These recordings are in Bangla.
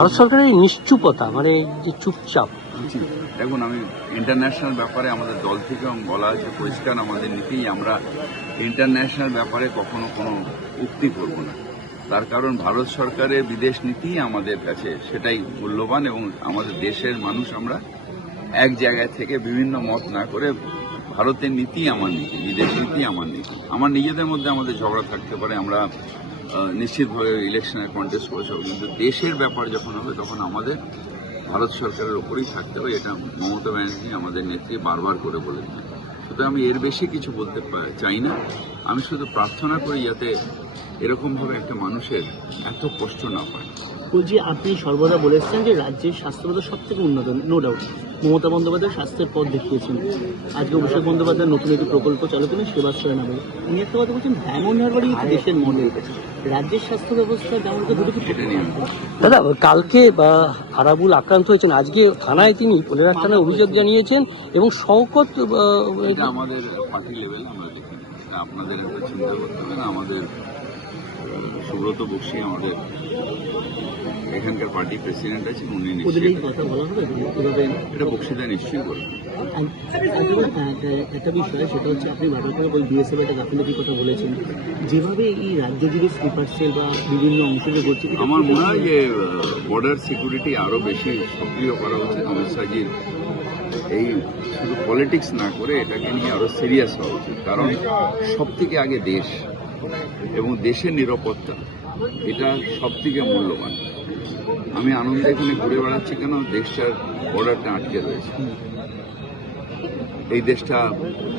ভারত সরকারের এই নিশ্চুপতা মানে যে চুপচাপ। দেখুন, আমি ইন্টারন্যাশনাল ব্যাপারে আমাদের দল থেকে বলা আছে পরিষ্কার আমাদের নীতিই, আমরা ইন্টারন্যাশনাল ব্যাপারে কখনো কোনো উক্তি করব না। তার কারণ ভারত সরকারের বিদেশ নীতি আমাদের কাছে সেটাই মূল্যবান, এবং আমাদের দেশের মানুষ আমরা এক জায়গায় থেকে বিভিন্ন মত না করে ভারতের নীতি আমার নীতি, বিদেশ নীতি আমার নীতি। আমার নিজেদের মধ্যে আমাদের ঝগড়া থাকতে পারে, আমরা নিশ্চিতভাবে ইলেকশনের কন্টেস্ট করেছি, কিন্তু দেশের ব্যাপার যখন হবে তখন আমাদের ভারত সরকারের ওপরেই থাকতে হবে। এটা মমতা ব্যানার্জি আমাদের নেত্রী বারবার করে বলেছেন। সুতরাং আমি এর বেশি কিছু বলতে চাই না। আমি শুধু প্রার্থনা করি যাতে এরকমভাবে একটা মানুষের এত কষ্ট না পায়। বলছি, আপনি সর্বদা বলেছেন যে রাজ্যের স্বাস্থ্যব্যবস্থা সব থেকে উন্নত, নো ডাউট। মমতা বন্দ্যোপাধ্যায় স্বাস্থ্যের পথ দেখিয়েছেন। আজকে অভিষেক বন্দ্যোপাধ্যায় নতুন একটি প্রকল্প চালু করেন, সেবাশ্রয় নামে। উনি একটা কথা বলছেন, ডায়মন্ড হারবারই দেশের মডেল। রাজ্যের স্বাস্থ্য ব্যবস্থা যেমন দুটো কিছু দাদা, কালকে আরাবুল আক্রান্ত হয়েছেন, আজকে থানায় তিনি পোলেরার থানায় অভিযোগ জানিয়েছেন এবং শওকত এটা আমাদের পার্টি লেভেল আমরা দেখি, আপনাদের একটা চিন্তা করতে হবে না। আমাদের সুব্রত বক্সী আমাদের এখানকার পার্টি প্রেসিডেন্ট আছেন, উনি নিশ্চয়ই কথা বলা হবে। এটা বক্সিদা নিশ্চয়ই করবেন। একটা বিষয়, সেটা হচ্ছে আপনি বারবার করে ওই বিএসএফ একটা গাফিলতির কথা বলেছেন, যেভাবে এই রাজ্য জুড়ে স্লিপার সেল বা বিভিন্ন অংশে করছে। আমার মনে হয় যে বর্ডার সিকিউরিটি আরো বেশি সক্রিয় করা উচিত। অমিত শাহজির এই শুধু পলিটিক্স না করে এটাকে নিয়ে আরো সিরিয়াস হওয়া উচিত, কারণ সব থেকে আগে দেশ এবং দেশের নিরাপত্তা, এটা সব থেকে মূল্যবান। আমি আনন্দে এখানে ঘুরে বেড়াচ্ছি কেন, দেশটার বর্ডারটা আটকে রয়েছে। এই দেশটা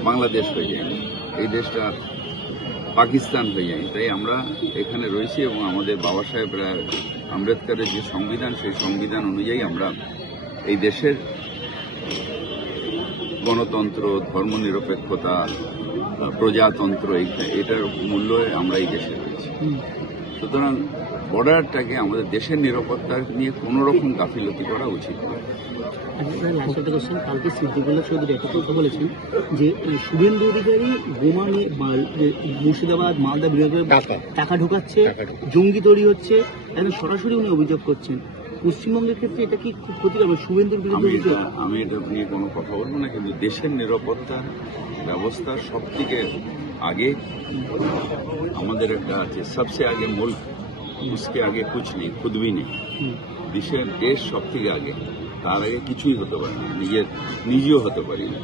বাংলাদেশ হয়ে যায়নি, এই দেশটা পাকিস্তান হয়ে যায়নি। তাই আমরা এখানে রয়েছি এবং আমাদের বাবা সাহেব আম্বেদকরের যে সংবিধান, সেই সংবিধান অনুযায়ী আমরা এই দেশের গণতন্ত্র, ধর্মনিরপেক্ষতা, প্রজাতন্ত্র, এটার মূল্যে আমরা এই দেশে রয়েছি। সুতরাং বর্ডারটাকে আমাদের দেশের নিরাপত্তা নিয়ে কোনো রকম গাফিলতি করা উচিত নয়। কালকে সিদ্দিকুল্লাহ চৌধুরী একটা কথা বলেছেন যে শুভেন্দু অধিকারী বোমা নিয়ে মুর্শিদাবাদ মালদা বিভাগের টাকা ঢোকাচ্ছে, জঙ্গি তৈরি হচ্ছে, এখন সরাসরি উনি অভিযোগ করছেন। পশ্চিমবঙ্গের ক্ষেত্রে এটা কি খুব ক্ষতি হবে শুভেন্দুর বিরুদ্ধে? আমি এটা নিয়ে কোনো কথা বলবো না, কিন্তু দেশের নিরাপত্তা ব্যবস্থা সব থেকে আগে আমাদের একটা আছে, সবচেয়ে আগে মুল্ক, उसके আগে কুছ নেই, খুদ ভি নেই। দেশ সব থেকে আগে, তার আগে কিছুই হতে পারে না, নিজেও হতে পারি না।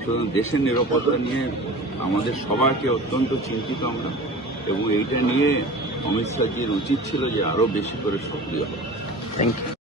সুতরাং দেশের নিরাপত্তা নিয়ে আমাদের সবাইকে অত্যন্ত চিন্তিত আমরা, এবং এইটা নিয়ে অমিত শাহজির উচিত ছিল যে আরো বেশি করে সক্রিয় হয়। Thank you.